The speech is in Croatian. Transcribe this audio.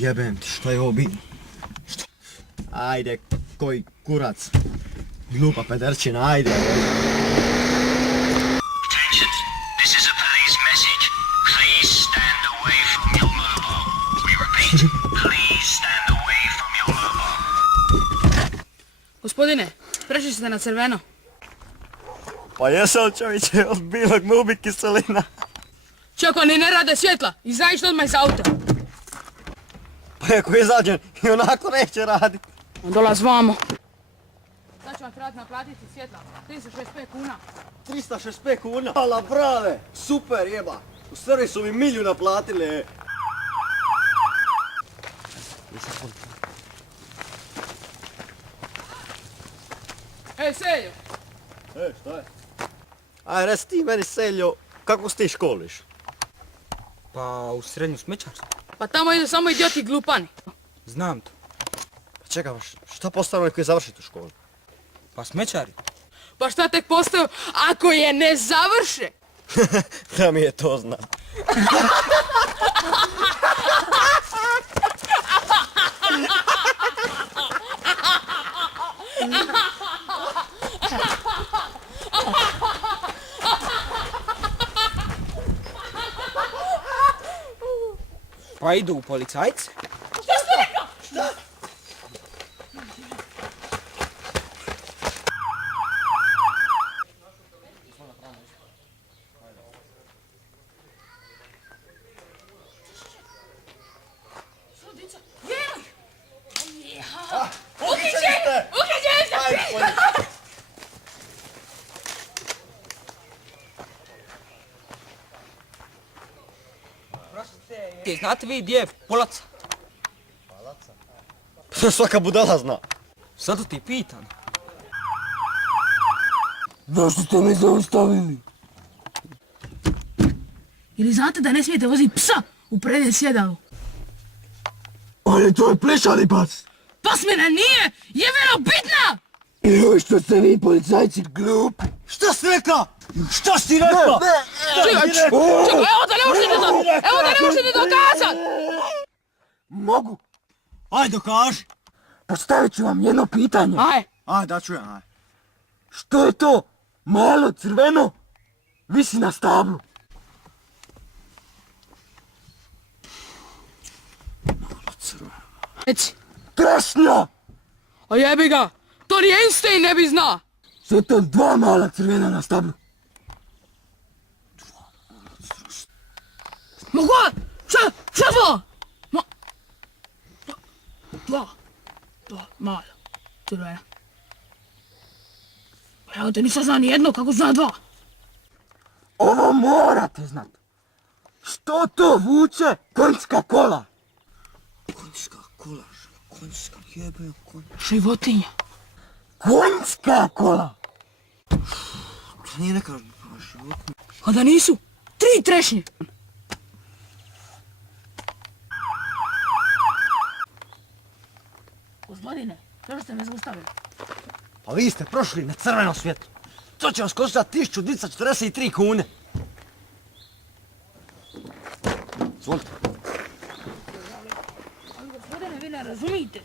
Jebem ti, šta je ovo bilo? Ajde, koji kurac. Glupa pederčina, ajde. Attention, this is a police message. Please stand away from your mobile. We repeat, please stand away from your mobile. Gospodine, prešli ste na crveno. Pa jesam čovječe, od bilog me ubi kiselina. Čeko, ni ne rade svjetla, izađite odmah iz auta. Pa ako izađem, i onako neće radit. Dolaz vamo. Sad ću vam trebati naplatiti svjetla, 365 kuna. 365 kuna? Hvala brale, super jeba. U stvari su mi milju naplatili. Ej, Seljo! Šta je? Aj, reci ti meni, Seljo, kako si ti školiš? Pa u srednju smećarsku. Pa tamo idu samo idioti glupani. Znam to. Pa čekaj, šta postane onaj koji završi tu školu? Pa smećari. Pa šta tek postaju ako je ne završe? Da mi je to zna. Pa idu u policajce. Znate vi gdje je Polaca? Svaka budala zna. Zato ti pitam. Zašto ste me zaustavili? Ili znate da ne smijete voziti psa u prednje sjedalu? Ali to je plešali pas. Pasmina nije jebeno bitna! Joj, što ste vi policajci glupi. Šta si rekao? Šta si rekao? Čekaj, evo da ne možete dokazat! Mogu? Aj, dokaži. Postavit ću vam jedno pitanje. Aj, da čujem, aj. Što je to malo crveno visi na stablu? Malo crveno. Reci, Trešnja! a jebi ga, to ni Einstein ne bi zna! Što je to dva mala crvena na stablu? Ma ko? Šta dva? Dva mala crvena. Pa evo te nisam zna ni jedno kako zna dva. Ovo morate znat. Što to vuče konjska kola? Konjska kola, konjska jebe, Životinja. Konjska kola! To nije neka životinja. A da nisu? 3 trešnje. Gospodine, što ste me zaustavili? Pa vi ste prošli na crveno svjetlo. To će vas koštati 1243 kune. Zvolite. Ali gospodine, vi ne razumijete.